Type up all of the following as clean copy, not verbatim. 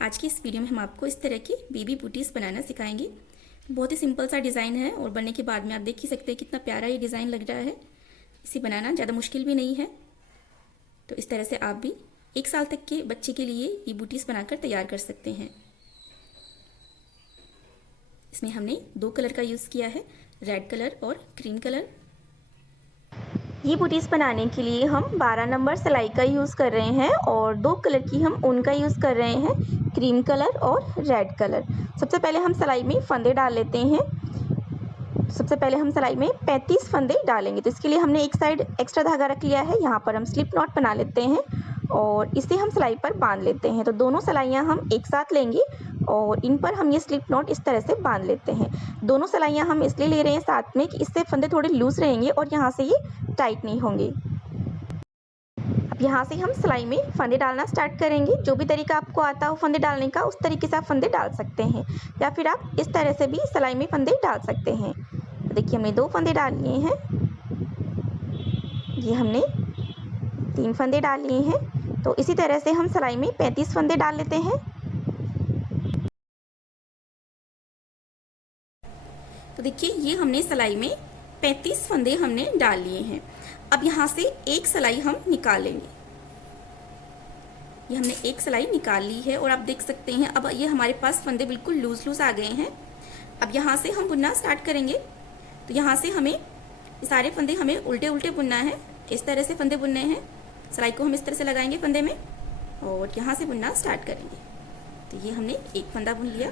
आज की इस वीडियो में हम आपको इस तरह की बेबी बूटीज बनाना सिखाएंगे। बहुत ही सिंपल सा डिज़ाइन है और बनने के बाद में आप देख ही सकते हैं कितना प्यारा ये डिज़ाइन लग रहा है। इसे बनाना ज़्यादा मुश्किल भी नहीं है। तो इस तरह से आप भी 1 साल तक के बच्चे के लिए ये बूटीज बनाकर तैयार कर सकते हैं। इसमें हमने 2 कलर का यूज़ किया है, रेड कलर और ग्रीन कलर। ये बूटीज बनाने के लिए हम 12 नंबर सिलाई का यूज़ कर रहे हैं और 2 कलर की हम ऊन का यूज़ कर रहे हैं, क्रीम कलर और रेड कलर। सबसे पहले हम सिलाई में फंदे डाल लेते हैं। सबसे पहले हम सिलाई में 35 फंदे डालेंगे। तो इसके लिए हमने एक साइड एक्स्ट्रा धागा रख लिया है। यहाँ पर हम स्लिप नॉट बना लेते हैं और इसे हम सिलाई पर बांध लेते हैं। तो दोनों सिलाइयाँ हम एक साथ लेंगे और इन पर हम ये स्लिप नॉट इस तरह से बांध लेते हैं। दोनों सिलाइयाँ हम इसलिए ले रहे हैं साथ में कि इससे फंदे थोड़े लूज रहेंगे और यहाँ से ये टाइट नहीं होंगे। अब यहाँ से हम सिलाई में फंदे डालना स्टार्ट करेंगे। जो भी तरीका आपको आता हो फंदे डालने का, उस तरीके से आप फंदे डाल सकते हैं या फिर आप इस तरह से भी सिलाई में फंदे डाल सकते हैं। तो देखिए हमने 2 फंदे डाल लिए हैं, ये हमने 3 फंदे डाल लिए हैं। तो इसी तरह से हम सिलाई में 35 फंदे डाल लेते हैं। तो देखिए ये हमने सिलाई में 35 फंदे हमने डाल लिए हैं। अब यहाँ से एक सिलाई हम निकाल लेंगे। ये हमने एक सिलाई निकाल ली है और आप देख सकते हैं अब ये हमारे पास फंदे बिल्कुल लूज लूज आ गए हैं। अब यहाँ से हम बुनना स्टार्ट करेंगे। तो यहाँ से हमें सारे फंदे हमें उल्टे उल्टे बुनना है। इस तरह से फंदे बुनने हैं। सिलाई को हम इस तरह से लगाएंगे फंदे में और यहाँ से बुनना स्टार्ट करेंगे। तो ये हमने एक फंदा बुन लिया,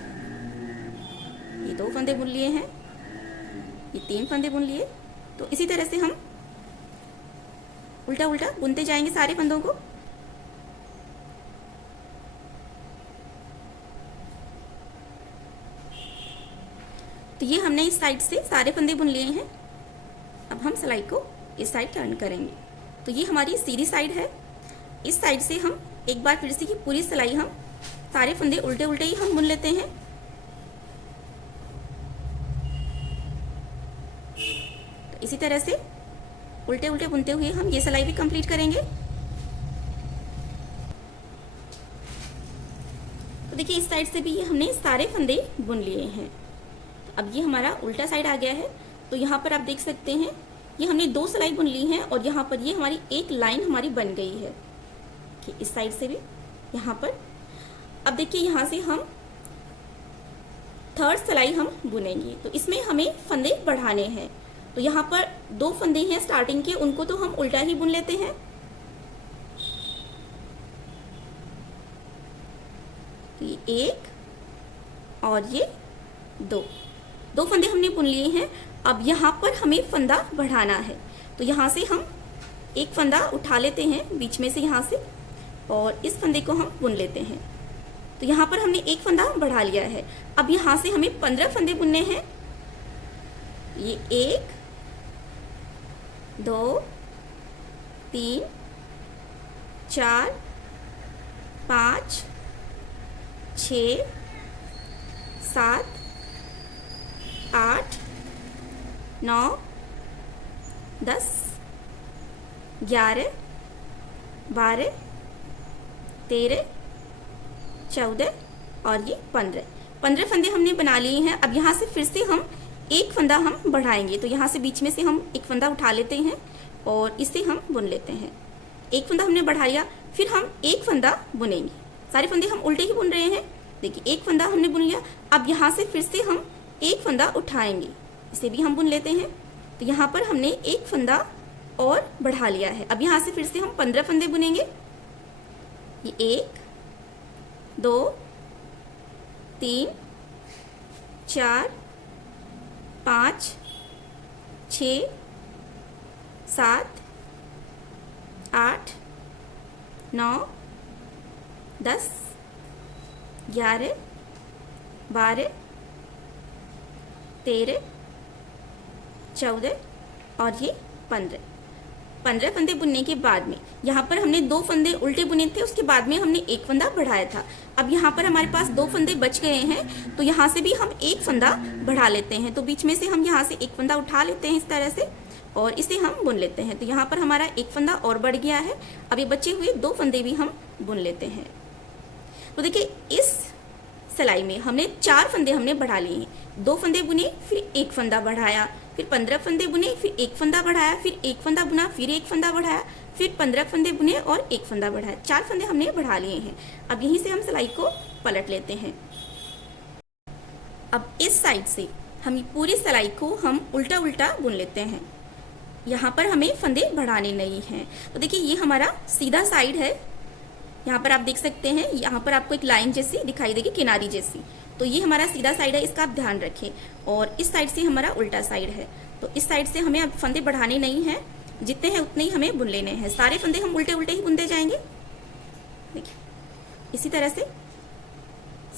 ये 2 फंदे बुन लिए हैं, ये 3 फंदे बुन लिए। तो इसी तरह से हम उल्टा उल्टा बुनते जाएंगे सारे फंदों को। तो ये हमने इस साइड से सारे फंदे बुन लिए हैं। अब हम सिलाई को इस साइड टर्न करेंगे। तो ये हमारी सीधी साइड है। इस साइड से हम एक बार फिर से की पूरी सिलाई हम सारे फंदे उल्टे उल्टे ही हम बुन लेते हैं। तो इसी तरह से उल्टे उल्टे बुनते हुए हम ये सिलाई भी कंप्लीट करेंगे। तो देखिए इस साइड से भी ये हमने सारे फंदे बुन लिए हैं। अब ये हमारा उल्टा साइड आ गया है। तो यहाँ पर आप देख सकते हैं ये हमने 2 सिलाई बुन ली हैं और यहाँ पर ये हमारी एक लाइन हमारी बन गई है कि इस साइड से भी यहाँ पर। अब देखिए यहाँ से हम 3rd सिलाई हम बुनेंगे। तो इसमें हमें फंदे बढ़ाने हैं। तो यहाँ पर 2 फंदे हैं स्टार्टिंग के, उनको तो हम उल्टा ही बुन लेते हैं। तो ये 1 और ये 2 फंदे हमने बुन लिए हैं। अब यहाँ पर हमें फंदा बढ़ाना है। तो यहाँ से हम एक फंदा उठा लेते हैं बीच में से यहाँ से और इस फंदे को हम बुन लेते हैं। तो यहाँ पर हमने एक फंदा बढ़ा लिया है। अब यहाँ से हमें 15 फंदे बुनने हैं। ये 1 2 3 4 5 6 7 8 9 10 11 12 13 14 और ये 15 फंदे हमने बना लिए हैं। अब यहाँ से फिर से हम एक फंदा हम बढ़ाएंगे। तो यहाँ से बीच में से हम एक फंदा उठा लेते हैं और इसे हम बुन लेते हैं। एक फंदा हमने बढ़ाया, फिर हम एक फंदा बुनेंगे। सारे फंदे हम उल्टे ही बुन रहे हैं। देखिए एक फंदा हमने बुन लिया। अब यहाँ से फिर से हम एक फंदा उठाएंगे, इसे भी हम बुन लेते हैं। तो यहाँ पर हमने एक फंदा और बढ़ा लिया है। अब यहाँ से फिर से हम 15 फंदे बुनेंगे। ये 1 2 3 4 5 6 7 8 9 10 11 12 13 14 और ये 15 फंदे बुनने के बाद में यहाँ पर हमने 2 फंदे उल्टे बुने थे, उसके बाद में हमने एक फंदा बढ़ाया था। अब यहाँ पर हमारे पास 2 फंदे बच गए हैं। तो यहाँ से भी हम एक फंदा बढ़ा लेते हैं। तो बीच में से हम यहाँ से एक फंदा उठा लेते हैं इस तरह से और इसे हम बुन लेते हैं। तो यहाँ पर हमारा एक फंदा और बढ़ गया है। अब ये बचे हुए 2 फंदे भी हम बुन लेते हैं। तो देखिए इस सिलाई में हमने 4 फंदे हमने बढ़ा लिए हैं। 2 फंदे बुने, फिर 1 फंदा बढ़ाया, फिर 15 फंदे बुने, फिर 1 फंदा बढ़ाया, फिर 1 फंदा बुना, फिर 1 फंदा बढ़ाया, फिर 15 फंदे बुने और 1 फंदा बढ़ाया। 4 फंदे हमने बढ़ा लिए हैं। अब यहीं से हम सिलाई को पलट लेते हैं। अब इस साइड से हम पूरी सिलाई को हम उल्टा उल्टा बुन लेते हैं। यहाँ पर हमें फंदे बढ़ाने नहीं हैं। तो देखिए ये हमारा सीधा साइड है। यहाँ पर आप देख सकते हैं, यहाँ पर आपको एक लाइन जैसी दिखाई देगी, किनारी जैसी। तो ये हमारा सीधा साइड है, इसका आप ध्यान रखें। और इस साइड से हमारा उल्टा साइड है। तो इस साइड से हमें अब फंदे बढ़ाने नहीं हैं, जितने हैं उतने ही हमें बुन लेने हैं। सारे फंदे हम उल्टे उल्टे ही बुनते जाएंगे। देखिए इसी तरह से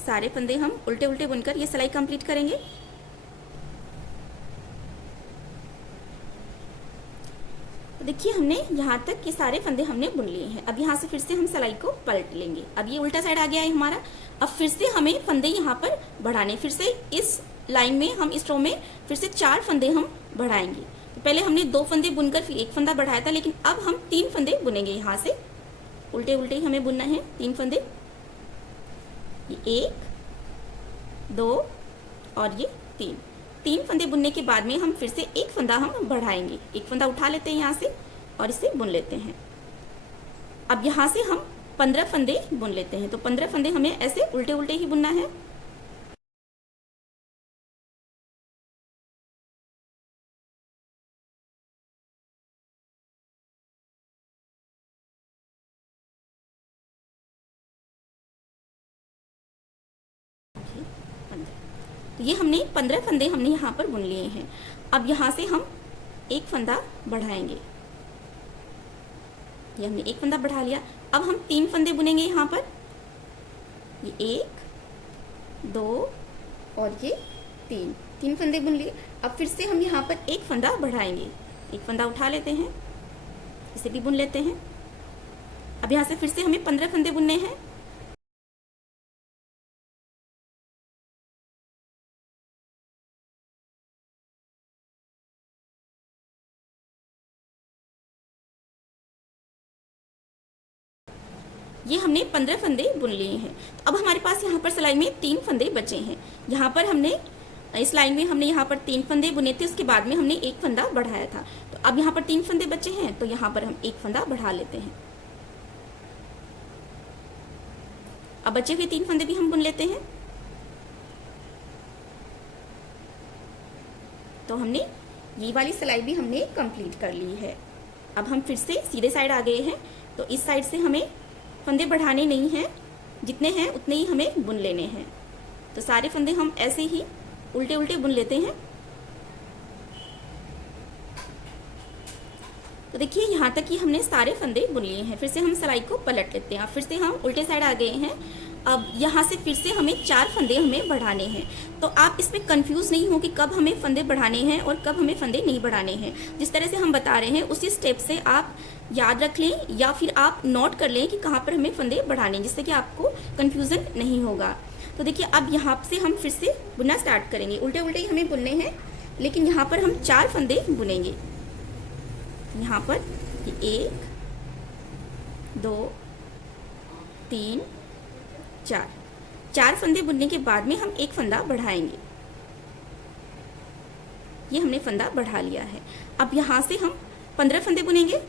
सारे फंदे हम उल्टे उल्टे बुनकर ये सिलाई कंप्लीट करेंगे। तो देखिए हमने यहाँ तक ये सारे फंदे हमने बुन लिए हैं। अब यहाँ से फिर से हम सिलाई को पलट लेंगे। अब ये उल्टा साइड आ गया है हमारा। अब फिर से हमें फंदे यहाँ पर बढ़ाने, फिर से इस लाइन में हम इस रो में फिर से 4 फंदे हम बढ़ाएंगे। तो पहले हमने 2 फंदे बुनकर फिर 1 फंदा बढ़ाया था, लेकिन अब हम 3 फंदे बुनेंगे। यहाँ से उल्टे उल्टे ही हमें बुनना है 3 फंदे। ये 1 2 और ये 3 फंदे बुनने के बाद में हम फिर से 1 फंदा हम बढ़ाएंगे। 1 फंदा उठा लेते हैं यहाँ से और इसे बुन लेते हैं। अब यहाँ से हम 15 फंदे बुन लेते हैं। तो 15 फंदे हमें ऐसे उल्टे उल्टे ही बुनना है। तो ये हमने 15 फंदे हमने यहाँ पर बुन लिए हैं। अब यहाँ से हम 1 फंदा बढ़ाएंगे। ये हमने 1 फंदा बढ़ा लिया। अब हम 3 फंदे बुनेंगे यहाँ पर। ये 1 2 और ये 3 फंदे बुन लिए। अब फिर से हम यहाँ पर 1 फंदा बढ़ाएंगे। 1 फंदा उठा लेते हैं, इसे भी बुन लेते हैं। अब यहाँ से फिर से हमें 15 फंदे बुनने हैं। ये हमने 15 फंदे बुन लिए हैं। अब हमारे पास यहाँ पर सिलाई में 3 फंदे बचे हैं। यहाँ पर हमने इस लाइन में हमने यहाँ पर 3 फंदे बुने थे, उसके बाद में हमने 1 फंदा बढ़ाया था। तो अब यहाँ पर 3 फंदे बचे हैं, तो यहाँ पर हम 1 फंदा बढ़ा लेते हैं। अब बचे हुए 3 फंदे भी हम बुन लेते हैं। तो हमने ये वाली सिलाई भी हमने कंप्लीट कर ली है। अब हम फिर से सीधे साइड आ गए हैं। तो इस साइड से हमें फंदे बढ़ाने नहीं हैं, जितने हैं उतने ही हमें बुन लेने हैं। तो सारे फंदे हम ऐसे ही उल्टे उल्टे बुन लेते हैं। तो देखिए यहाँ तक कि हमने सारे फंदे बुन लिए हैं। फिर से हम सिलाई को पलट लेते हैं। फिर से हम उल्टे साइड आ गए हैं। अब यहाँ से फिर से हमें 4 फंदे हमें बढ़ाने हैं। तो आप इसमें कंफ्यूज नहीं हो कि कब हमें फंदे बढ़ाने हैं और कब हमें फंदे नहीं बढ़ाने हैं। जिस तरह से हम बता रहे हैं उसी स्टेप से आप याद रख लें या फिर आप नोट कर लें कि कहाँ पर हमें फंदे बढ़ाने हैं, जिससे कि आपको कन्फ्यूज़न नहीं होगा। तो देखिए अब यहाँ से हम फिर से बुनना स्टार्ट करेंगे। उल्टे उल्टे ही हमें बुनने हैं, लेकिन यहाँ पर हम 4 फंदे बुनेंगे। यहाँ पर 1 2 3 4 फंदे बुनने के बाद में हम 1 फंदा बढ़ाएंगे। ये हमने फंदा बढ़ा लिया है। अब यहाँ से हम 15 फंदे बुनेंगे।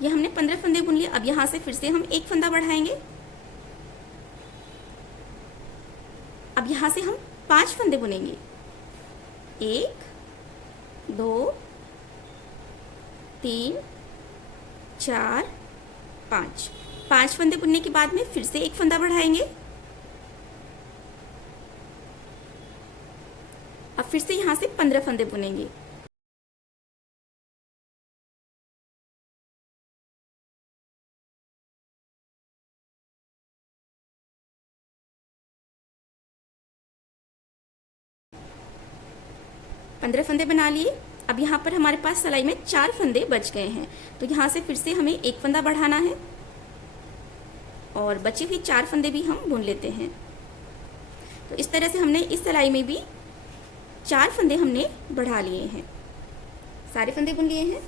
ये हमने 15 फंदे बुन लिए। अब यहाँ से फिर से हम 1 फंदा बढ़ाएंगे। अब यहाँ से हम 5 फंदे बुनेंगे। 1 2 3 4 5 फंदे बुनने के बाद में फिर से 1 फंदा बढ़ाएंगे। अब फिर से यहाँ से 15 फंदे बुनेंगे। पंद्रह फंदे बना लिए। अब यहाँ पर हमारे पास सिलाई में 4 फंदे बच गए हैं। तो यहाँ से फिर से हमें 1 फंदा बढ़ाना है और बचे हुए 4 फंदे भी हम बुन लेते हैं। तो इस तरह से हमने इस सिलाई में भी 4 फंदे हमने बढ़ा लिए हैं, सारे फंदे बुन लिए हैं।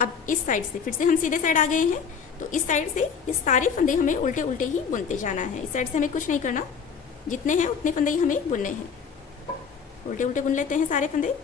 अब इस साइड से फिर से हम सीधे साइड आ गए हैं, तो इस साइड से ये सारे फंदे हमें उल्टे उल्टे ही बुनते जाना है। इस साइड से हमें कुछ नहीं करना, जितने हैं उतने फंदे ही हमें बुनने हैं। उल्टे उल्टे बुन लेते हैं सारे फंदे।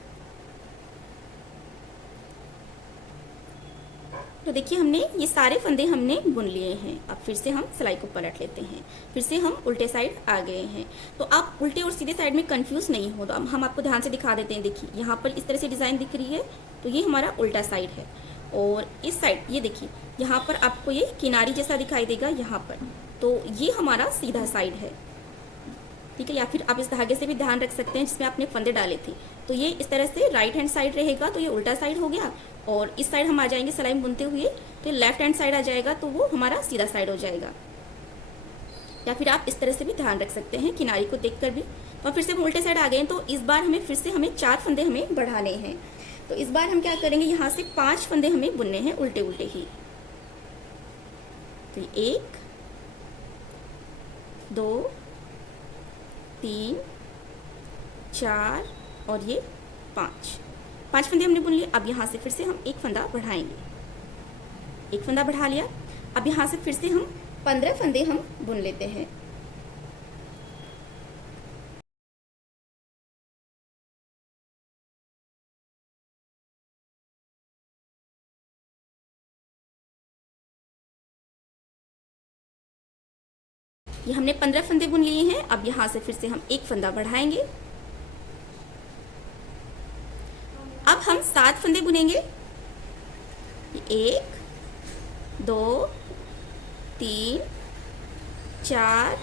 तो देखिए हमने ये सारे फंदे हमने बुन लिए हैं। अब फिर से हम सिलाई को पलट लेते हैं, फिर से हम उल्टे साइड आ गए हैं। तो आप उल्टे और सीधे साइड में कंफ्यूज नहीं हो, तो हम आपको ध्यान से दिखा देते हैं। देखिए यहाँ पर इस तरह से डिज़ाइन दिख रही है, तो ये हमारा उल्टा साइड है। और इस साइड ये देखिए यहाँ पर आपको ये किनारी जैसा दिखाई देगा यहाँ पर, तो ये हमारा सीधा साइड है, ठीक है। या फिर आप इस धागे से भी ध्यान रख सकते हैं जिसमें आपने फंदे डाले थे। तो ये इस तरह से राइट हैंड साइड रहेगा, तो ये उल्टा साइड हो गया। और इस साइड हम आ जाएंगे सिलाई में बुनते हुए, तो ये लेफ्ट हैंड साइड आ जाएगा, तो वो हमारा सीधा साइड हो जाएगा। या फिर आप इस तरह से भी ध्यान रख सकते हैं किनारी को देखकर भी। और फिर से हम उल्टे साइड आ गए, तो इस बार हमें फिर से हमें 4 फंदे हमें बढ़ाने हैं। तो इस बार हम क्या करेंगे, यहाँ से 5 फंदे हमें बुनने हैं उल्टे उल्टे ही। तो 1 2 3 4 और ये 5 फंदे हमने बुन लिए। अब यहाँ से फिर से हम एक फंदा बढ़ाएंगे, एक फंदा बढ़ा लिया। अब यहाँ से फिर से हम 15 फंदे हम बुन लेते हैं। ये हमने 15 फंदे बुन लिए हैं। अब यहाँ से फिर से हम एक फंदा बढ़ाएंगे। अब हम 7 फंदे बुनेंगे। 1 2 3 4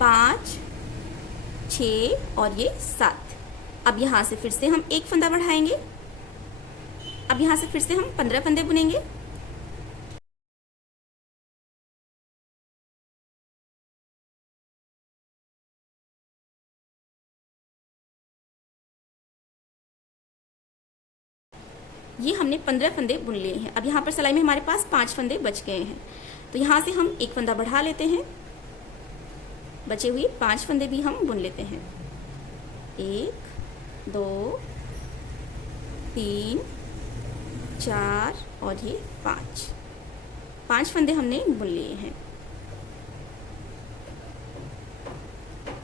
5 6 और ये 7। अब यहाँ से फिर से हम एक फंदा बढ़ाएंगे। अब यहाँ से फिर से हम 15 फंदे बुनेंगे। ये हमने 15 फंदे बुन लिए हैं। अब यहाँ पर सिलाई में हमारे पास 5 फंदे बच गए हैं, तो यहाँ से हम एक फंदा बढ़ा लेते हैं। बचे हुए 5 फंदे भी हम बुन लेते हैं। 1 2 3 4 और ये 5 फंदे हमने बुन लिए हैं।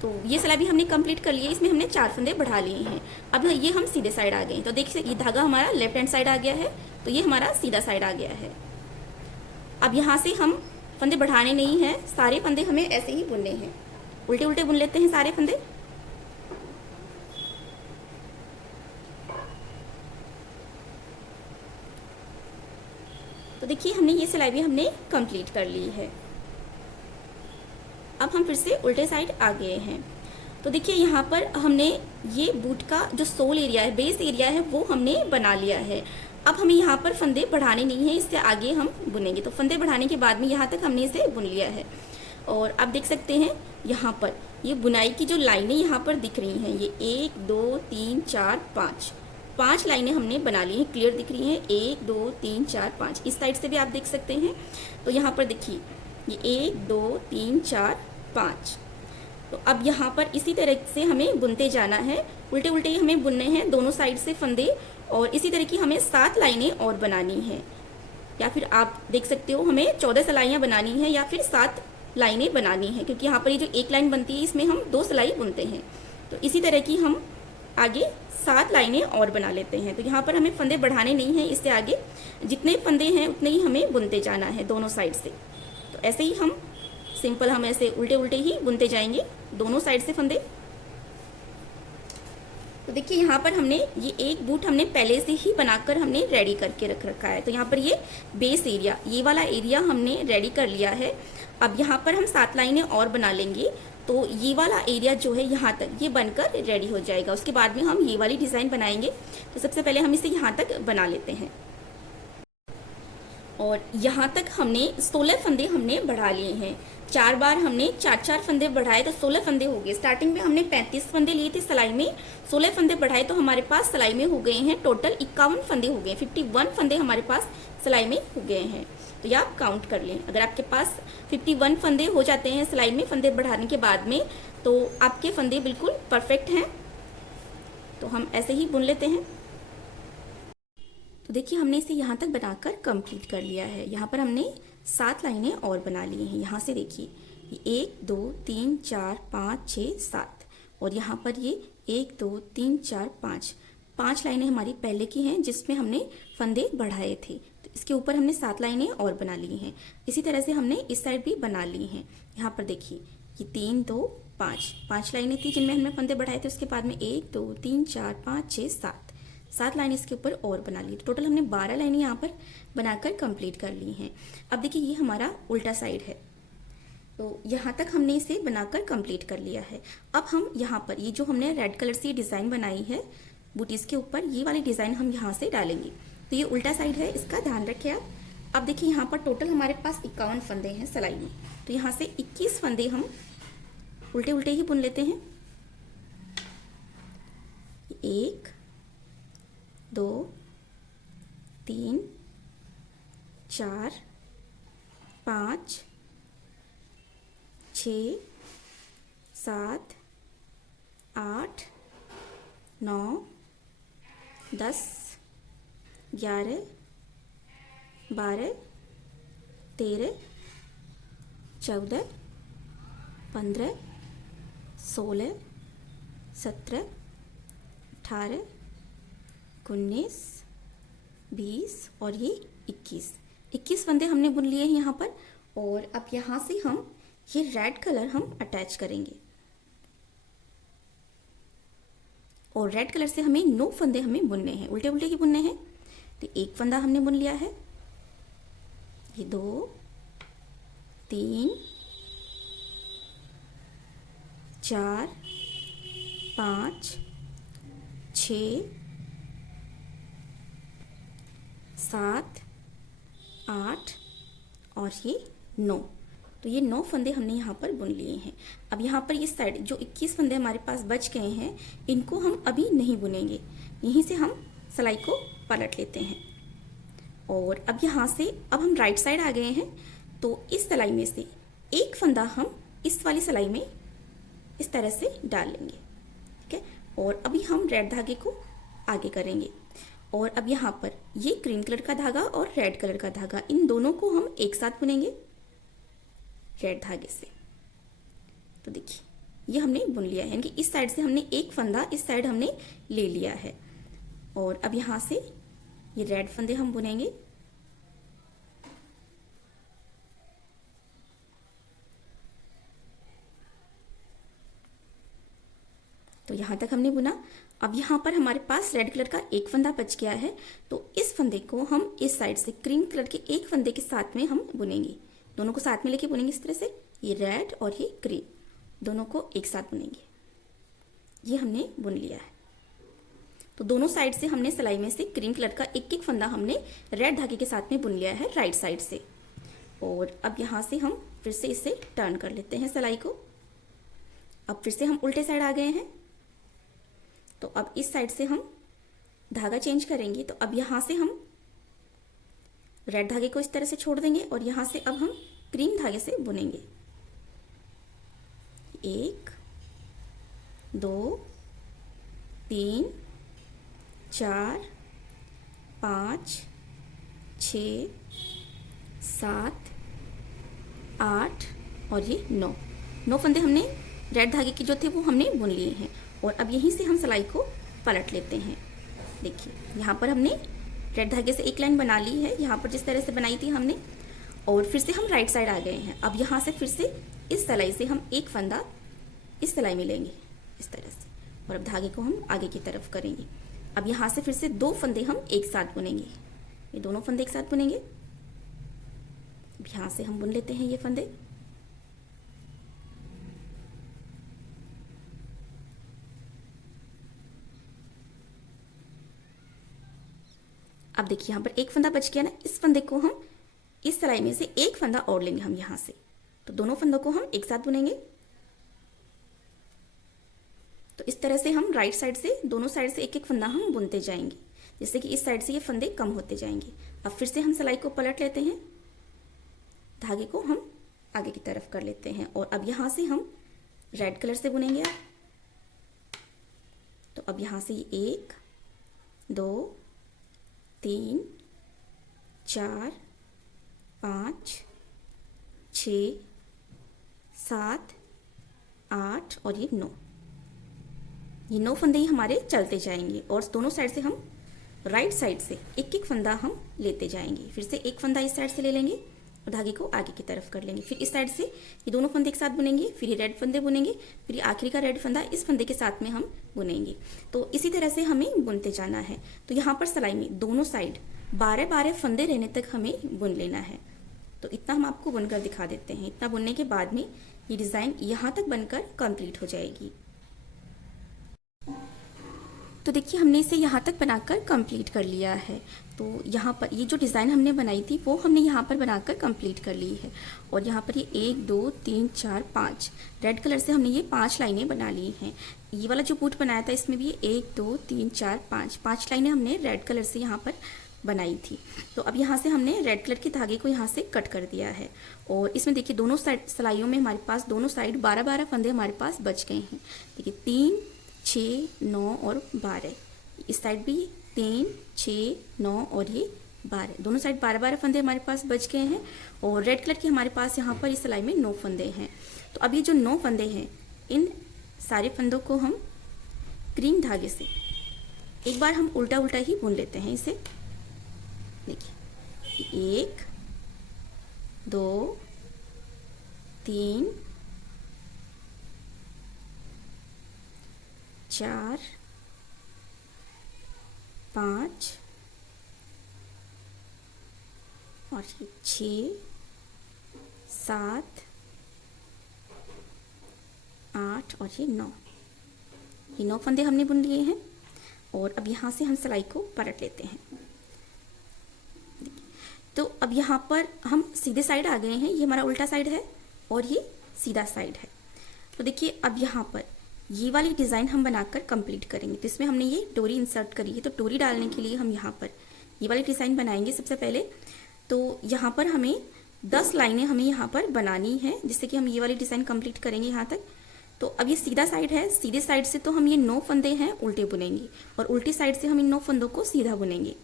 तो ये सिलाई भी हमने कंप्लीट कर ली है। इसमें हमने 4 फंदे बढ़ा लिए हैं। अब ये हम सीधे साइड आ गए। तो देखिए ये धागा हमारा लेफ्ट हैंड साइड आ गया है, तो ये हमारा सीधा साइड आ गया है। अब यहाँ से हम फंदे बढ़ाने नहीं हैं, सारे फंदे हमें ऐसे ही बुनने हैं। उल्टे उल्टे बुन लेते हैं सारे फंदे। तो देखिए हमने ये सिलाई भी हमने कंप्लीट कर ली है। अब हम फिर से उल्टे साइड आ गए हैं। तो देखिए यहाँ पर हमने ये बूट का जो सोल एरिया है, बेस एरिया है, वो हमने बना लिया है। अब हमें यहाँ पर फंदे बढ़ाने नहीं है, इससे आगे हम बुनेंगे। तो फंदे बढ़ाने के बाद में यहाँ तक हमने इसे बुन लिया है। और आप देख सकते हैं यहाँ पर ये बुनाई की जो लाइनें यहाँ पर दिख रही हैं, ये 1 2 3 4 5 लाइनें हमने बना ली हैं, क्लियर दिख रही हैं। 1 2 3 4 5। इस साइड से भी आप देख सकते हैं। तो यहाँ पर देखिए ये 1 2 3 4 5। तो अब यहाँ पर इसी तरह से हमें बुनते जाना है। उल्टे उल्टे ही हमें बुनने हैं दोनों साइड से फंदे। और इसी तरह की हमें 7 लाइनें और बनानी हैं, या फिर आप देख सकते हो हमें 14 सिलाइयाँ बनानी हैं, या फिर 7 लाइनें बनानी हैं, क्योंकि यहाँ पर ये जो एक लाइन बनती है इसमें हम 2 सिलाई बुनते हैं। तो इसी तरह की हम आगे 7 लाइनें और बना लेते हैं। तो यहाँ पर हमें फंदे बढ़ाने नहीं हैं, इससे आगे जितने फंदे हैं उतने ही हमें बुनते जाना है दोनों साइड से। तो ऐसे ही हम सिंपल हम ऐसे उल्टे उल्टे ही बुनते जाएंगे दोनों साइड से फंदे। तो देखिए यहाँ पर हमने ये एक बूट हमने पहले से ही बनाकर हमने रेडी करके रख रखा है। तो यहाँ पर ये बेस एरिया, ये वाला एरिया हमने रेडी कर लिया है। अब यहाँ पर हम 7 लाइनें और बना लेंगे, तो ये वाला एरिया जो है यहाँ तक ये बनकर रेडी हो जाएगा। उसके बाद में हम ये वाली डिज़ाइन बनाएंगे। तो सबसे पहले हम इसे यहाँ तक बना लेते हैं। और यहाँ तक हमने 16 फंदे हमने बढ़ा लिए हैं। 4 बार हमने 4 फंदे बढ़ाए, तो 16 फंदे हो गए। स्टार्टिंग में हमने 35 फंदे लिए थे सिलाई में, 16 फंदे बढ़ाए तो हमारे पास सिलाई में हो गए हैं टोटल 51 फंदे हो गए। 51 फंदे हमारे पास सिलाई में हो गए हैं। तो ये आप काउंट कर लें। अगर आपके पास 51 फंदे हो जाते हैं सिलाई में फंदे बढ़ाने के बाद में, तो आपके फंदे बिल्कुल परफेक्ट हैं। तो हम ऐसे ही बुन लेते हैं। तो देखिए हमने इसे यहाँ तक बनाकर कंप्लीट कर लिया है। यहाँ पर हमने 7 लाइनें और बना ली हैं। यहाँ से देखिए 1 2 3 4 5 6 7, और यहाँ पर ये 1 2 3 4 5 लाइनें हमारी पहले की हैं जिसमें हमने फंदे बढ़ाए थे। तो इसके ऊपर हमने 7 लाइनें और बना ली हैं। इसी तरह से हमने इस साइड भी बना ली हैं। यहाँ पर देखिए ये 3 2 5 लाइनें थी जिनमें हमने फंदे बढ़ाए थे। उसके बाद में 1 2 3 4 5 6 7 लाइनें इसके ऊपर और बना ली। तो टोटल हमने 12 लाइनें यहाँ पर बनाकर कंप्लीट कर ली हैं। अब देखिए ये हमारा उल्टा साइड है। तो यहाँ तक हमने इसे बनाकर कंप्लीट कर लिया है। अब हम यहाँ पर ये जो हमने रेड कलर से डिज़ाइन बनाई है बूटीज़ के ऊपर, ये वाली डिज़ाइन हम यहाँ से डालेंगे। तो ये उल्टा साइड है, इसका ध्यान रखिए आप। अब देखिए यहाँ पर टोटल हमारे पास 51 फंदे हैं सिलाई में। तो यहाँ से 21 फंदे हम उल्टे उल्टे ही बुन लेते हैं। 1 2 3 4 5 6 7 8 9 10 11 12 13 14 15 16 17 18 19 20 और ये 21 फंदे हमने बुन लिए हैं यहाँ पर। और अब यहाँ से हम ये रेड कलर हम अटैच करेंगे, और रेड कलर से हमें 9 फंदे हमें बुनने हैं, उल्टे उल्टे ही बुनने हैं। तो एक फंदा हमने बुन लिया है, ये 2 3 4 5 6 7 8 और ये 9। तो ये 9 फंदे हमने यहाँ पर बुन लिए हैं। अब यहाँ पर इस साइड जो 21 फंदे हमारे पास बच गए हैं, इनको हम अभी नहीं बुनेंगे। यहीं से हम सिलाई को पलट लेते हैं। और अब यहाँ से अब हम राइट साइड आ गए हैं। तो इस सिलाई में से एक फंदा हम इस वाली सिलाई में इस तरह से डाल लेंगे, ठीक है। और अभी हम रेड धागे को आगे करेंगे। और अब यहाँ पर ये ग्रीन कलर का धागा और रेड कलर का धागा, इन दोनों को हम एक साथ बुनेंगे रेड धागे से। तो देखिए ये हमने बुन लिया है, यानी कि इस साइड से हमने एक फंदा इस साइड हमने ले लिया है। और अब यहाँ से ये रेड फंदे हम बुनेंगे। तो यहाँ तक हमने बुना। अब यहाँ पर हमारे पास रेड कलर का एक फंदा बच गया है। तो इस फंदे को हम इस साइड से क्रीम कलर के एक फंदे के साथ में हम बुनेंगे। दोनों को साथ में लेके बुनेंगे इस तरह से, ये रेड और ये ग्रीन दोनों को एक साथ बुनेंगे। ये हमने बुन लिया है। तो दोनों साइड से हमने सिलाई में से क्रीम कलर का एक एक फंदा हमने रेड धागे के साथ में बुन लिया है राइट साइड से। और अब यहाँ से हम फिर से इसे टर्न कर लेते हैं सिलाई को। अब फिर से हम उल्टे साइड आ गए हैं। तो अब इस साइड से हम धागा चेंज करेंगे। तो अब यहाँ से हम रेड धागे को इस तरह से छोड़ देंगे और यहाँ से अब हम क्रीम धागे से बुनेंगे। 1 2 3 4 5 6 7 8 और ये 9 फंदे हमने रेड धागे के जो थे वो हमने बुन लिए हैं। और अब यहीं से हम सिलाई को पलट लेते हैं। देखिए यहाँ पर हमने रेड धागे से एक लाइन बना ली है, यहाँ पर जिस तरह से बनाई थी हमने। और फिर से हम राइट साइड आ गए हैं। अब यहाँ से फिर से इस सिलाई से हम एक फंदा इस सिलाई में लेंगे इस तरह से, और अब धागे को हम आगे की तरफ करेंगे। अब यहाँ से फिर से 2 फंदे हम एक साथ बुनेंगे, ये दोनों फंदे एक साथ बुनेंगे। अब यहाँ से हम बुन लेते हैं ये फंदे। अब देखिए यहाँ पर एक फंदा बच गया ना, इस फंदे को हम इस सिलाई में से एक फंदा और लेंगे हम यहाँ से। तो दोनों फंदों को हम एक साथ बुनेंगे। तो इस तरह से हम राइट साइड से दोनों साइड से एक एक फंदा हम बुनते जाएंगे, जिससे कि इस साइड से ये फंदे कम होते जाएंगे। अब फिर से हम सिलाई को पलट लेते हैं धागे को हम आगे की तरफ कर लेते हैं और अब यहाँ से हम रेड कलर से बुनेंगे। तो अब यहाँ से 1 2 3 4 5 6 7 8 और ये 9, ये 9 फंदे ही हमारे चलते जाएंगे और दोनों साइड से हम राइट साइड से एक एक फंदा हम लेते जाएंगे। फिर से एक फंदा इस साइड से ले लेंगे और धागे को आगे की तरफ कर लेंगे। फिर इस साइड से ये दोनों फंदे एक साथ बुनेंगे, फिर ये रेड फंदे बुनेंगे, फिर ये आखिरी का रेड फंदा इस फंदे के साथ में हम बुनेंगे। तो इसी तरह से हमें बुनते जाना है। तो यहाँ पर सिलाई में दोनों साइड 12-12 फंदे रहने तक हमें बुन लेना है। तो इतना हम आपको बुनकर दिखा देते हैं। इतना बुनने के बाद में ये डिज़ाइन यहाँ तक बनकर कंप्लीट हो जाएगी। तो देखिए हमने इसे यहाँ तक बनाकर कंप्लीट कर लिया है। तो यहाँ पर ये जो डिज़ाइन हमने बनाई थी वो हमने यहाँ पर बनाकर कंप्लीट कर ली है। और यहाँ पर ये 1 2 3 4 5 रेड कलर से हमने ये 5 लाइनें बना ली हैं। ये वाला जो बूट बनाया था इसमें भी 1 2 3 4 5 लाइनें हमने रेड कलर से यहाँ पर बनाई थी। तो अब यहाँ से हमने रेड कलर के धागे को यहाँ से कट कर दिया है और इसमें देखिए दोनों साइड सिलाइयों में हमारे पास दोनों साइड 12-12 फंदे हमारे पास बच गए हैं। देखिए 3 6 9 और 12, इस साइड भी 3 6 9 और ये 12, दोनों साइड 12-12 फंदे हमारे पास बच गए हैं। और रेड कलर के हमारे पास यहाँ पर इस सिलाई में 9 फंदे हैं। तो अब ये जो 9 फंदे हैं इन सारे फंदों को हम क्रीम धागे से एक बार हम उल्टा उल्टा ही बुन लेते हैं इसे। देखिए 1 2 3 4 5 और ये 6 7 8 और ये 9, ये 9 फंदे हमने बुन लिए हैं। और अब यहाँ से हम सिलाई को पलट लेते हैं। तो अब यहाँ पर हम सीधे साइड आ गए हैं, ये हमारा उल्टा साइड है और ये सीधा साइड है। तो देखिए अब यहाँ पर ये वाली डिज़ाइन हम बनाकर कंप्लीट करेंगे। तो इसमें हमने ये डोरी इंसर्ट करी है, तो डोरी डालने के लिए हम यहाँ पर ये वाली डिज़ाइन बनाएंगे सबसे पहले। तो यहाँ पर हमें 10 लाइनें हमें यहाँ पर बनानी है, जिससे कि हम ये वाली डिज़ाइन कंप्लीट करेंगे यहाँ तक। तो अब ये सीधा साइड है, सीधे साइड से तो हम ये 9 फंदे हैं उल्टे बुनेंगे और उल्टी साइड से हम इन 9 फंदों को सीधा बुनेंगे।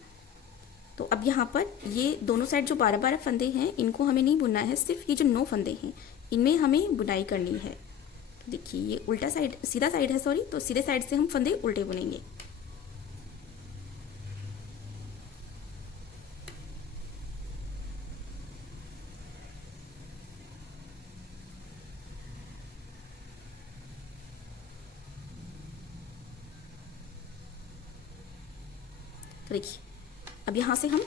तो अब यहाँ पर ये दोनों साइड जो 12-12 फंदे हैं इनको हमें नहीं बुनना है, सिर्फ ये जो 9 फंदे हैं इनमें हमें बुनाई करनी है। तो देखिए ये उल्टा साइड सीधा साइड है, सॉरी, तो सीधे साइड से हम फंदे उल्टे बुनेंगे। तो देखिए अब यहाँ से हम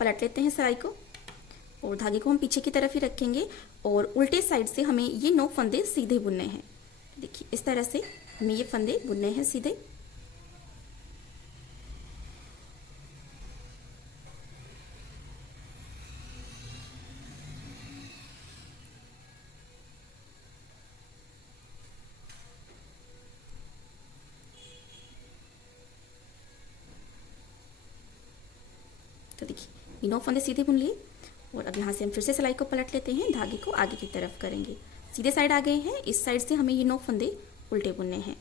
पलट लेते हैं सिलाई को और धागे को हम पीछे की तरफ ही रखेंगे और उल्टे साइड से हमें ये 9 फंदे सीधे बुनने हैं। देखिए इस तरह से हमें ये फंदे बुनने हैं सीधे। तो देखिए ये 9 फंदे सीधे बुन लिए और अब यहाँ से हम फिर से सिलाई को पलट लेते हैं, धागे को आगे की तरफ करेंगे। सीधे साइड आ गए हैं, इस साइड से हमें ये 9 फंदे उल्टे बुनने हैं।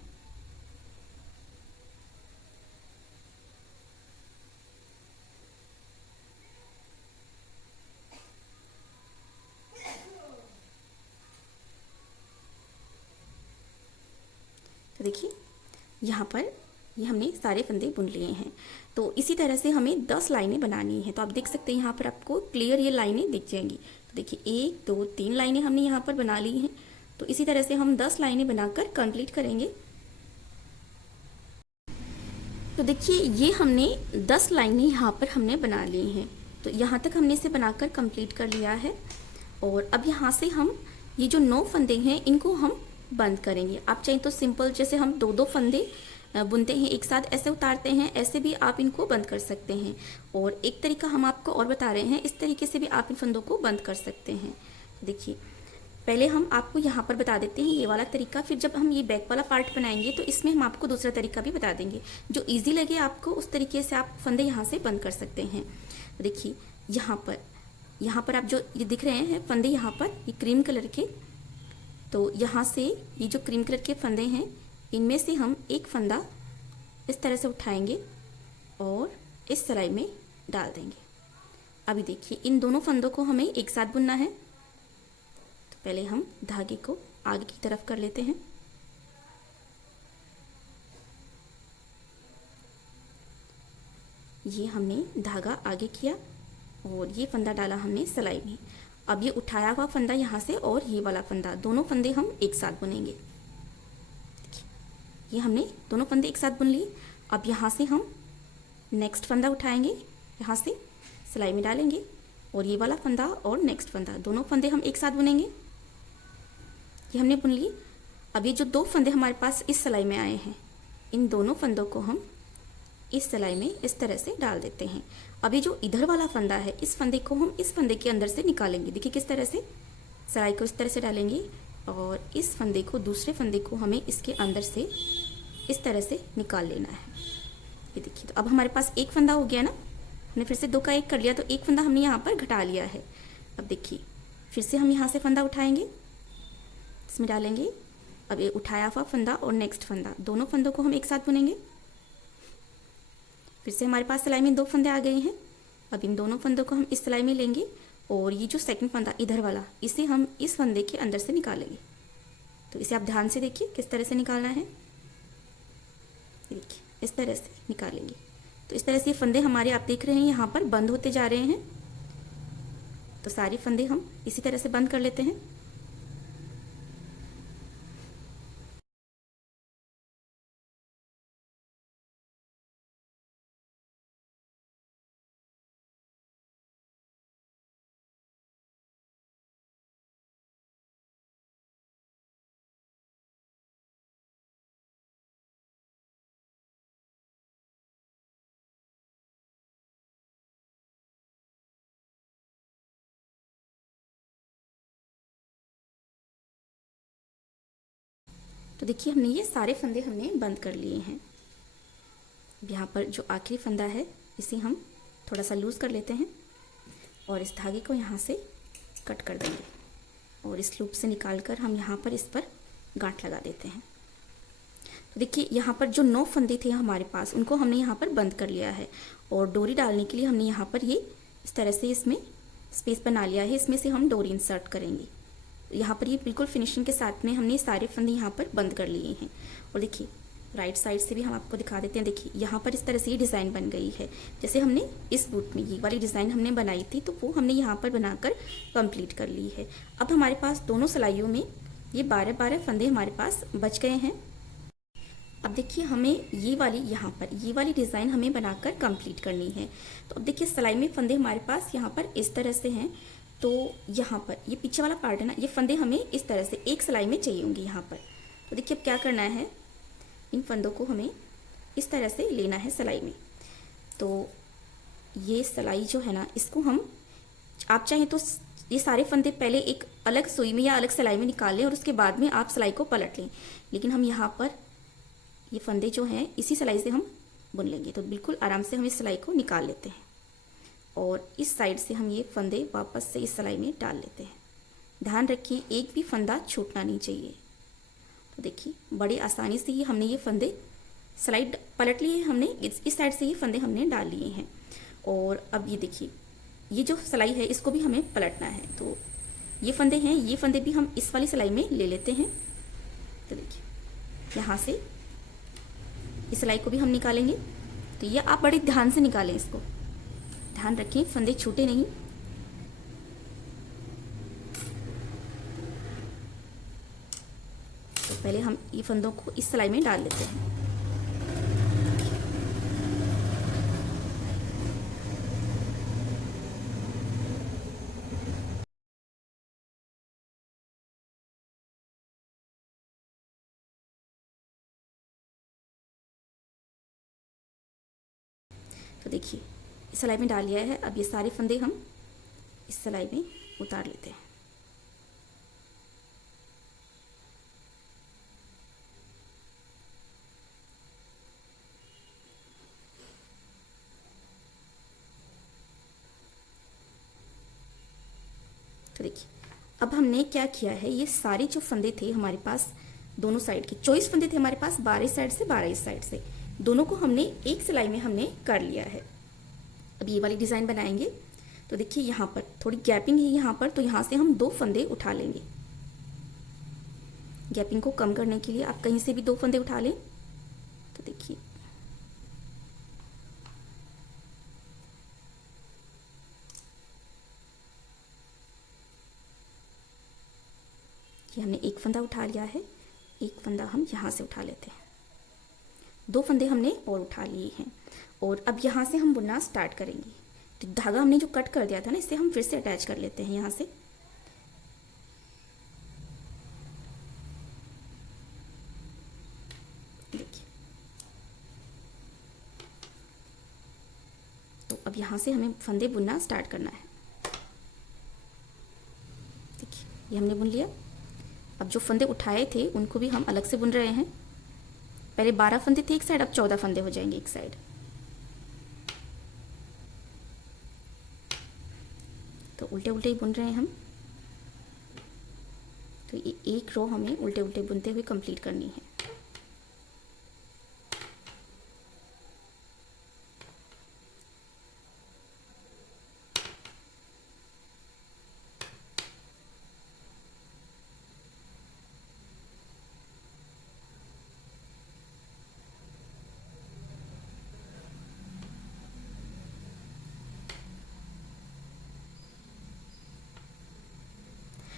तो देखिए यहाँ पर ये हमने सारे फंदे बुन लिए हैं। तो इसी तरह से हमें 10 लाइनें बनानी है। तो आप देख सकते हैं यहाँ पर आपको क्लियर ये लाइनें दिख जाएंगी। तो देखिए 1 2 3 लाइनें हमने यहाँ पर बना ली हैं। तो इसी तरह से हम 10 लाइनें बनाकर कंप्लीट करेंगे। तो देखिए ये हमने 10 लाइनें यहाँ पर हमने बना ली हैं। तो यहाँ तक हमने इसे बनाकर कंप्लीट कर लिया है। और अब यहाँ से हम ये जो 9 फंदे हैं इनको हम बंद करेंगे। आप चाहें तो सिंपल जैसे हम 2-2 फंदे बुनते हैं एक साथ ऐसे उतारते हैं, ऐसे भी आप इनको बंद कर सकते हैं। और एक तरीका हम आपको और बता रहे हैं, इस तरीके से भी आप इन फंदों को बंद कर सकते हैं। देखिए पहले हम आपको यहाँ पर बता देते हैं ये वाला तरीका, फिर जब हम ये बैक वाला पार्ट बनाएंगे तो इसमें हम आपको दूसरा तरीका भी बता देंगे। जो ईजी लगे आपको उस तरीके से आप फंदे यहाँ से बंद कर सकते हैं। देखिए यहाँ पर यहाँ पर आप जो ये दिख रहे हैं फंदे यहाँ पर ये क्रीम कलर के, तो यहाँ से ये जो क्रीम कलर के फंदे हैं इनमें से हम एक फंदा इस तरह से उठाएंगे और इस सिलाई में डाल देंगे। अभी देखिए इन दोनों फंदों को हमें एक साथ बुनना है। तो पहले हम धागे को आगे की तरफ कर लेते हैं। ये हमने धागा आगे किया और ये फंदा डाला हमने सिलाई में। अब ये उठाया हुआ फंदा यहाँ से और ये वाला फंदा, दोनों फंदे हम एक साथ बुनेंगे। ये हमने दोनों फंदे एक साथ बुन लिए। अब यहाँ से हम नेक्स्ट फंदा उठाएंगे, यहाँ से सिलाई में डालेंगे और ये वाला फंदा और नेक्स्ट फंदा, दोनों फंदे हम एक साथ बुनेंगे। ये हमने बुन लिए। अब ये जो दो फंदे हमारे पास इस सिलाई में आए हैं, इन दोनों फंदों को हम इस सिलाई में इस तरह से डाल देते हैं। अब ये जो इधर वाला फंदा है, इस फंदे को हम इस फंदे के अंदर से निकालेंगे। देखिए किस तरह से, सिलाई को इस तरह से डालेंगे और इस फंदे को, दूसरे फंदे को हमें इसके अंदर से इस तरह से निकाल लेना है। ये देखिए, तो अब हमारे पास एक फंदा हो गया ना, हमने फिर से दो का एक कर लिया, तो एक फंदा हमने यहाँ पर घटा लिया है। अब देखिए फिर से हम यहाँ से फंदा उठाएंगे, इसमें डालेंगे। अब ये उठाया हुआ फंदा और नेक्स्ट फंदा, दोनों फंदों को हम एक साथ बुनेंगे। फिर से हमारे पास सिलाई में दो फंदे आ गए हैं। अब इन दोनों फंदों को हम इस सिलाई में लेंगे और ये जो सेकंड फंदा इधर वाला, इसे हम इस फंदे के अंदर से निकालेंगे। तो इसे आप ध्यान से देखिए किस तरह से निकालना है। देखिए इस तरह से निकालेंगे। तो इस तरह से ये फंदे हमारे, आप देख रहे हैं यहाँ पर बंद होते जा रहे हैं। तो सारे फंदे हम इसी तरह से बंद कर लेते हैं। तो देखिए हमने ये सारे फंदे हमने बंद कर लिए हैं। अब यहाँ पर जो आखिरी फंदा है इसे हम थोड़ा सा लूज़ कर लेते हैं और इस धागे को यहाँ से कट कर देंगे और इस लूप से निकालकर हम यहाँ पर इस पर गांठ लगा देते हैं। तो देखिए यहाँ पर जो 9 फंदे थे हमारे पास, उनको हमने यहाँ पर बंद कर लिया है और डोरी डालने के लिए हमने यहाँ पर ये इस तरह से इसमें स्पेस बना लिया है। इसमें से हम डोरी इंसर्ट करेंगे। यहाँ पर ये बिल्कुल फिनिशिंग के साथ में हमने सारे फंदे यहाँ पर बंद कर लिए हैं। और देखिए राइट साइड से भी हम आपको दिखा देते हैं। देखिए यहाँ पर इस तरह से ये डिज़ाइन बन गई है। जैसे हमने इस बूट में ये वाली डिज़ाइन हमने बनाई थी, तो वो हमने यहाँ पर बनाकर कंप्लीट कर ली है। अब हमारे पास दोनों सिलाइयों में ये 12-12 फंदे हमारे पास बच गए हैं। अब देखिए हमें ये वाली, यहाँ पर ये वाली डिज़ाइन हमें बनाकर कंप्लीट करनी है। तो अब देखिए सिलाई में फंदे हमारे पास यहाँ पर इस तरह से हैं। तो यहाँ पर ये पीछे वाला पार्ट है ना, ये फंदे हमें इस तरह से एक सिलाई में चाहिए होंगे यहाँ पर। तो देखिए अब क्या करना है, इन फंदों को हमें इस तरह से लेना है सिलाई में। तो ये सिलाई जो है ना, इसको हम, आप चाहें तो ये सारे फंदे पहले एक अलग सुई में या अलग सिलाई में निकाल लें और उसके बाद में आप सिलाई को पलट लें। लेकिन हम यहाँ पर ये फंदे जो हैं इसी सिलाई से हम बुन लेंगे। तो बिल्कुल आराम से हम इस सिलाई को निकाल लेते हैं और इस साइड से हम ये फंदे वापस से इस सिलाई में डाल लेते हैं। ध्यान रखिए एक भी फंदा छूटना नहीं चाहिए। तो देखिए बड़ी आसानी से ही हमने ये फंदे सिलाई पलट लिए, हमने इस साइड से ये फंदे हमने डाल लिए हैं। और अब ये देखिए ये जो सिलाई है इसको भी हमें पलटना है। तो ये फंदे हैं, ये फंदे भी हम इस वाली सिलाई में ले लेते हैं। तो देखिए यहाँ से इस सिलाई को भी हम निकालेंगे। तो ये आप बड़े ध्यान से निकालें, इसको ध्यान रखें फंदे छूटे नहीं। तो पहले हम ये फंदों को इस सिलाई में डाल लेते हैं। तो देखिए इस सिलाई में डाल लिया है। अब ये सारे फंदे हम इस सिलाई में उतार लेते हैं। अब हमने क्या किया है, ये सारे जो फंदे थे हमारे पास दोनों साइड के 24 फंदे थे हमारे पास, 12 इस साइड से 12 इस साइड से, दोनों को हमने एक सिलाई में हमने कर लिया है। अब ये वाली डिज़ाइन बनाएंगे। तो देखिए यहाँ पर थोड़ी गैपिंग है यहाँ पर, तो यहाँ से हम 2 फंदे उठा लेंगे। गैपिंग को कम करने के लिए आप कहीं से भी 2 फंदे उठा लें। तो देखिए ये हमने एक फंदा उठा लिया है, एक फंदा हम यहाँ से उठा लेते हैं, 2 फंदे हमने और उठा लिए हैं। और अब यहाँ से हम बुनना स्टार्ट करेंगे। तो धागा हमने जो कट कर दिया था ना, इससे हम फिर से अटैच कर लेते हैं यहाँ से। देखिए तो अब यहाँ से हमें फंदे बुनना स्टार्ट करना है। देखिए ये हमने बुन लिया। अब जो फंदे उठाए थे उनको भी हम अलग से बुन रहे हैं। पहले 12 फंदे थे एक साइड, अब 14 फंदे हो जाएंगे एक साइड। तो उल्टे उल्टे ही बुन रहे हैं हम। तो ये एक रो हमें उल्टे उल्टे बुनते हुए कंप्लीट करनी है।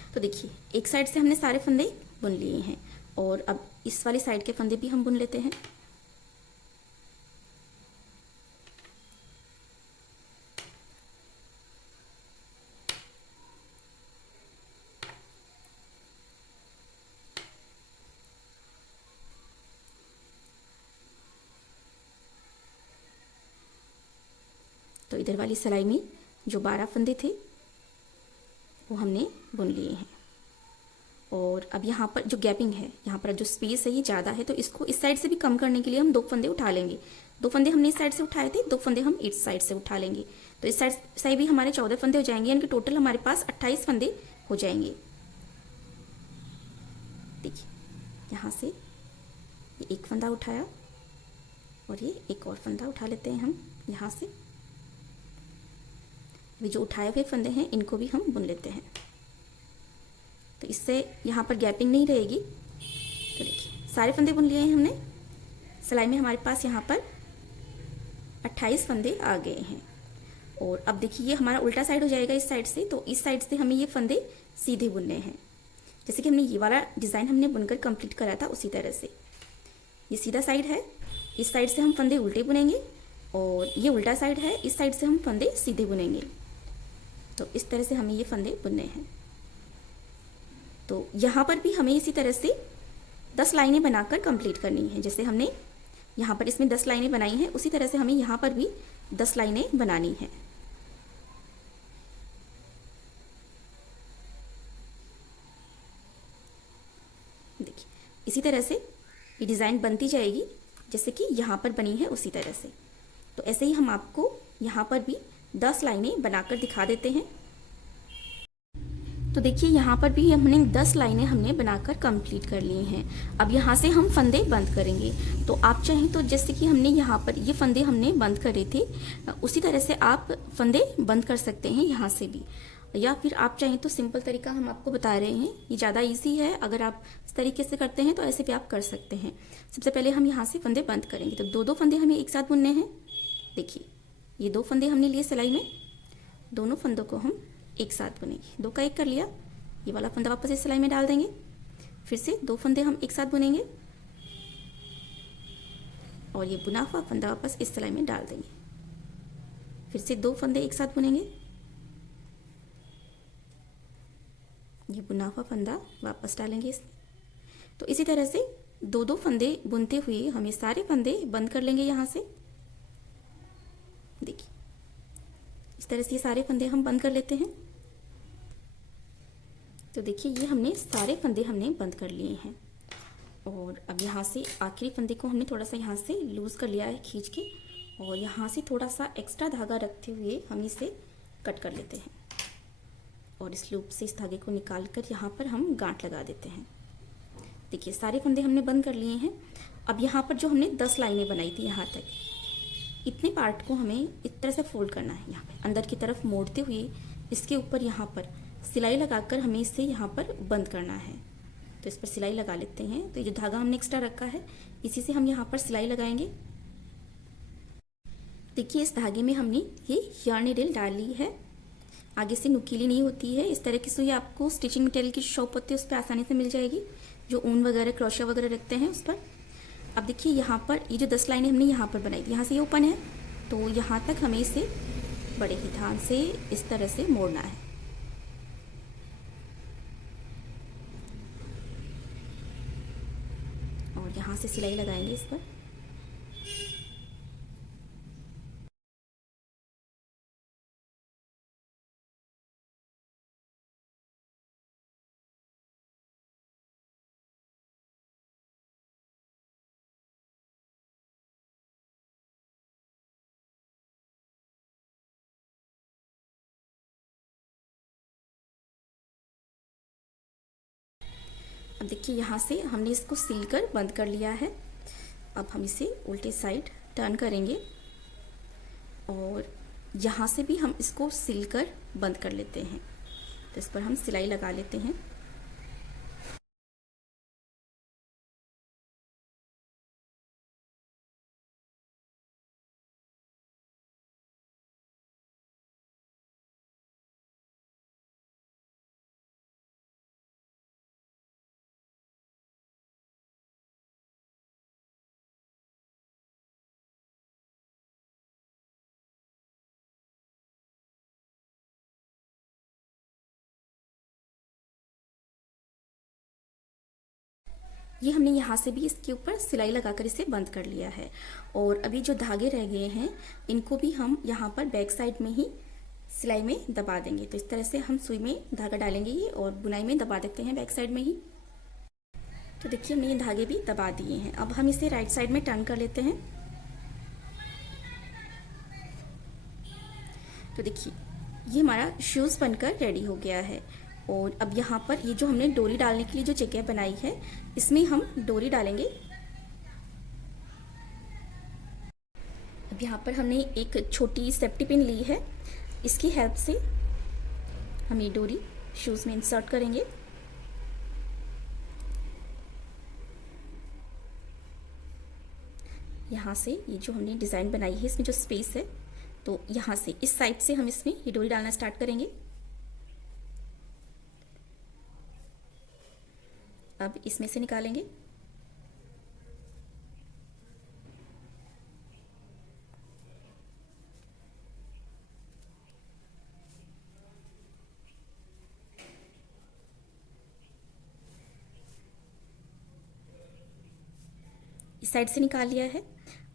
तो देखिए एक साइड से हमने सारे फंदे बुन लिए हैं और अब इस वाली साइड के फंदे भी हम बुन लेते हैं। तो इधर वाली सिलाई में जो 12 फंदे थे वो हमने बुन लिए हैं। और अब यहाँ पर जो गैपिंग है, यहाँ पर जो स्पेस है ये ज़्यादा है, तो इसको इस साइड से भी कम करने के लिए हम 2 फंदे उठा लेंगे। 2 फंदे हमने इस साइड से उठाए थे, 2 फंदे हम इस साइड से उठा लेंगे। तो इस साइड भी हमारे 14 फंदे हो जाएंगे, यानी कि टोटल हमारे पास 28 फंदे हो जाएंगे। देखिए यहाँ से ये एक फंदा उठाया और ये एक और फंदा उठा लेते हैं हम यहाँ से। अभी जो उठाए हुए फंदे हैं इनको भी हम बुन लेते हैं, तो इससे यहाँ पर गैपिंग नहीं रहेगी। तो देखिए सारे फंदे बुन लिए हैं हमने। सिलाई में हमारे पास यहाँ पर 28 फंदे आ गए हैं। और अब देखिए ये हमारा उल्टा साइड हो जाएगा इस साइड से, तो इस साइड से हमें ये फंदे सीधे बुनने हैं। जैसे कि हमने ये वाला डिज़ाइन हमने बुनकर कंप्लीट करा था उसी तरह से। ये सीधा साइड है, इस साइड से हम फंदे उल्टे बुनेंगे, और ये उल्टा साइड है, इस साइड से हम फंदे सीधे बुनेंगे। तो इस तरह से हमें ये फंदे बुनने हैं। तो यहाँ पर भी हमें इसी तरह से 10 लाइनें बनाकर कंप्लीट करनी है। जैसे हमने यहाँ पर इसमें 10 लाइनें बनाई हैं, उसी तरह से हमें यहाँ पर भी 10 लाइनें बनानी हैं। देखिए इसी तरह से ये डिज़ाइन बनती जाएगी, जैसे कि यहाँ पर बनी है उसी तरह से। तो ऐसे ही हम आपको यहाँ पर भी 10 लाइनें बनाकर दिखा देते हैं। तो देखिए यहाँ पर भी हमने 10 लाइनें हमने बनाकर कंप्लीट कर ली हैं। अब यहाँ से हम फंदे बंद करेंगे। तो आप चाहें तो जैसे कि हमने यहाँ पर ये फंदे हमने बंद करे थे, उसी तरह से आप फंदे बंद कर सकते हैं यहाँ से भी, या फिर आप चाहें तो सिंपल तरीका हम आपको बता रहे हैं, ये ज़्यादा ईजी है। अगर आप इस तरीके से करते हैं तो ऐसे भी आप कर सकते हैं। सबसे पहले हम यहाँ से फंदे बंद करेंगे। तो 2-2 फंदे हमें एक साथ बुनने हैं। देखिए ये 2 फंदे हमने लिए सिलाई में, दोनों फंदों को हम एक साथ बुनेंगे। 2 का 1 कर लिया, ये वाला फंदा वापस इस सिलाई में डाल देंगे, फिर से 2 फंदे हम एक साथ बुनेंगे और ये बुना हुआ फंदा वापस इस सिलाई में डाल देंगे, फिर से 2 फंदे एक साथ बुनेंगे, ये बुना हुआ फंदा वापस डालेंगे इसमें। तो इसी तरह से 2-2 फंदे बुनते हुए हम ये सारे फंदे बंद कर लेंगे यहाँ से। देखिए इस तरह से ये सारे फंदे हम बंद कर लेते हैं। तो देखिए ये हमने सारे फंदे हमने बंद कर लिए हैं। और अब यहाँ से आखिरी फंदे को हमने थोड़ा सा यहाँ से लूज़ कर लिया है खींच के, और यहाँ से थोड़ा सा एक्स्ट्रा धागा रखते हुए हम इसे कट कर लेते हैं। और इस लूप से इस धागे को निकाल कर यहाँ पर हम गांठ लगा देते हैं। देखिए सारे फंदे हमने बंद कर लिए हैं। अब यहाँ पर जो हमने 10 लाइनें बनाई थी यहाँ तक, इतने पार्ट को हमें इस तरह से फोल्ड करना है। यहाँ पे अंदर की तरफ मोड़ते हुए इसके ऊपर यहाँ पर सिलाई लगाकर हमें इसे यहाँ पर बंद करना है। तो इस पर सिलाई लगा लेते हैं। तो ये जो धागा हमने एक्स्ट्रा रखा है इसी से हम यहाँ पर सिलाई लगाएंगे। देखिए इस धागे में हमने ये यार्न नीडल डाली है, आगे से नुकीली नहीं होती है। इस तरह की सुई आपको स्टिचिंग मटेरियल की शॉप होती है उस पर आसानी से मिल जाएगी, जो ऊन वगैरह क्रोशिया वगैरह रखते हैं उस पर। अब देखिए यहाँ पर ये जो 10 लाइनें हमने यहाँ पर बनाई थी, यहाँ से ये ओपन है, तो यहाँ तक हमें इसे बड़े ही ध्यान से इस तरह से मोड़ना है। और यहाँ से सिलाई लगाएंगे इस पर। अब देखिए यहाँ से हमने इसको सिलकर बंद कर लिया है। अब हम इसे उल्टे साइड टर्न करेंगे और यहाँ से भी हम इसको सिलकर बंद कर लेते हैं। तो इस पर हम सिलाई लगा लेते हैं। ये हमने यहाँ से भी इसके ऊपर सिलाई लगाकर इसे बंद कर लिया है। और अभी जो धागे रह गए हैं इनको भी हम यहाँ पर बैक साइड में ही सिलाई में दबा देंगे। तो इस तरह से हम सुई में धागा डालेंगे ये और बुनाई में दबा देते हैं बैक साइड में ही। तो देखिए हमने ये धागे भी दबा दिए हैं। अब हम इसे राइट साइड में टर्न कर लेते हैं। तो देखिए ये हमारा शूज़ बनकर रेडी हो गया है। और अब यहाँ पर ये जो हमने डोरी डालने के लिए जो जगह बनाई है इसमें हम डोरी डालेंगे। अब यहाँ पर हमने एक छोटी सेफ्टी पिन ली है, इसकी हेल्प से हम ये डोरी शूज़ में इंसर्ट करेंगे। यहाँ से ये जो हमने डिज़ाइन बनाई है इसमें जो स्पेस है, तो यहाँ से इस साइड से हम इसमें ये डोरी डालना स्टार्ट करेंगे। अब इसमें से निकालेंगे। इस साइड से निकाल लिया है।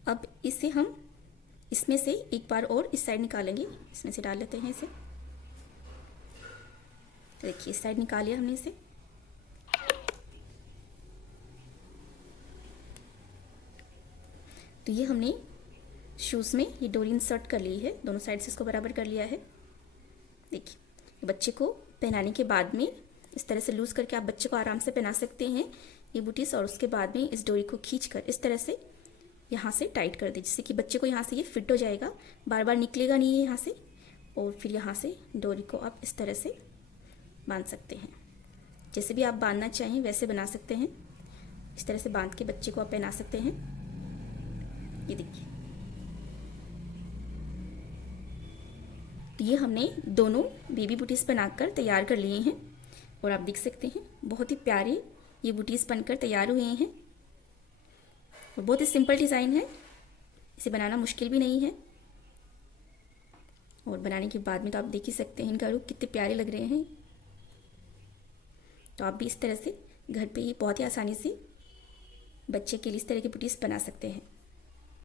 अब इसे हम इसमें से एक बार और इस साइड निकालेंगे। इसमें से डाल लेते हैं इसे। तो देखिए इस साइड निकाल लिया हमने इसे। तो ये हमने शूज़ में ये डोरी इंसर्ट कर ली है, दोनों साइड से इसको बराबर कर लिया है। देखिए बच्चे को पहनाने के बाद में इस तरह से लूज़ करके आप बच्चे को आराम से पहना सकते हैं ये बूटीज। और उसके बाद में इस डोरी को खींचकर इस तरह से यहाँ से टाइट कर दे, जिससे कि बच्चे को यहाँ से ये फिट हो जाएगा, बार बार निकलेगा नहीं है यहाँ से। और फिर यहाँ से डोरी को आप इस तरह से बांध सकते हैं। जैसे भी आप बांधना चाहें वैसे बना सकते हैं। इस तरह से बांध के बच्चे को आप पहना सकते हैं। ये देखिए ये हमने दोनों बेबी बूटीज बनाकर तैयार कर लिए हैं। और आप देख सकते हैं बहुत ही प्यारे ये बूटीज बनकर तैयार हुए हैं। और बहुत ही सिंपल डिज़ाइन है, इसे बनाना मुश्किल भी नहीं है। और बनाने के बाद में तो आप देख ही सकते हैं इनका रूप कितने प्यारे लग रहे हैं। तो आप भी इस तरह से घर पे ही बहुत ही आसानी से बच्चे के लिए इस तरह के बूटीज बना सकते हैं।